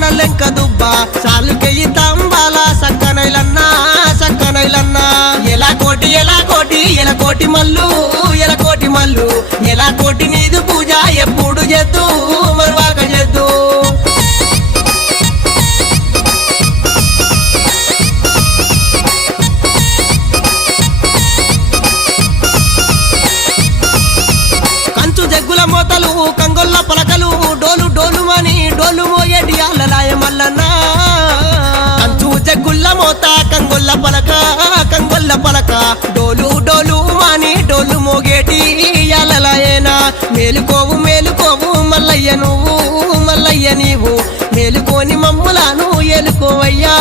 నల్లెంక దుబ్బ సాలుకెయ్యి తంబాల సక్కనైలన్నా సక్కనైలన్నా ఎలా కోటి మల్లు ఎలా కోటి నీదు పూజ ఎప్పుడు చేద్దు మరువాక చేద్దు కంచు జగ్గుల మోతలు కంగొల్ల పలకలు డోలు డోలు మని డోలు మోయేటి అల్లలాయ మల్లన్న కంచు జగ్గుల్ల మోత కంగొల్ల పలక డోలు డోలు మాని డోలు మోగేటి అల్లలాయేనా మేలుకోవు మల్లయ్య నీవు మేలుకోని మమ్ములను ఏలుకోవయ్యా